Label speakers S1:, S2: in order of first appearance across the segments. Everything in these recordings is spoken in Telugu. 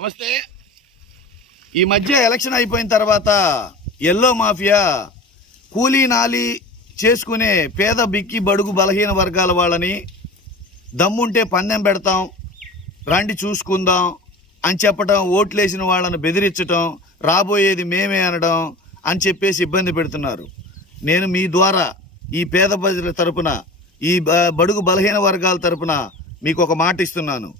S1: నమస్తే. ఈ మధ్య ఎలక్షన్ అయిపోయిన తర్వాత ఎల్లో మాఫియా కూలీ నాలి చేసుకునే పేద బిక్కి బడుగు బలహీన వర్గాల వాళ్ళని దమ్ముంటే పందెం పెడతాం రండి చూసుకుందాం అని చెప్పటం ఓట్లేసిన వాళ్ళని బెదిరించటం రాబోయేది మేమే అనడం అని చెప్పేసి ఇబ్బంది పెడుతున్నారు. నేను మీ ద్వారా ఈ పేద ప్రజల తరపున ఈ బడుగు బలహీన వర్గాల తరపున మీకు ఒక మాట ఇస్తున్నాను.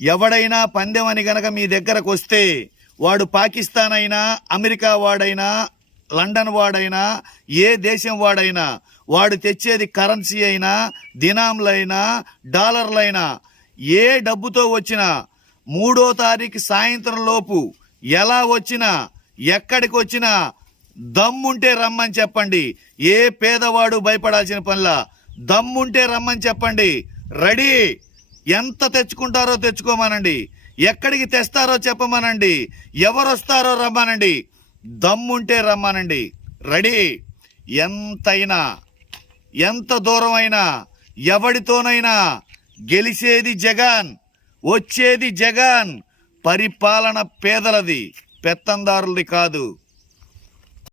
S1: ఎవడైనా పందెం అని గనక మీ దగ్గరకు వస్తే వాడు పాకిస్తాన్ అయినా అమెరికా వాడైనా లండన్ వాడైనా ఏ దేశం వాడైనా వాడు తెచ్చేది కరెన్సీ అయినా దినాంలైనా డాలర్లైనా ఏ డబ్బుతో వచ్చినా మూడో తారీఖు సాయంత్రం లోపు ఎలా వచ్చినా ఎక్కడికి వచ్చినా దమ్ముంటే రమ్మని చెప్పండి. ఏ పేదవాడు భయపడాల్సిన పనిలా దమ్ముంటే రమ్మని చెప్పండి. రెడీ! ఎంత తెచ్చుకుంటారో తెచ్చుకోమనండి. ఎక్కడికి తెస్తారో చెప్పమనండి. ఎవరు వస్తారో రమ్మనండి. దమ్ముంటే రమ్మనండి. రెడీ. ఎంతైనా ఎంత దూరమైనా ఎవడితోనైనా గెలిచేది జగన్ వచ్చేది జగన్. పరిపాలన పేదలది పెత్తందారులది కాదు.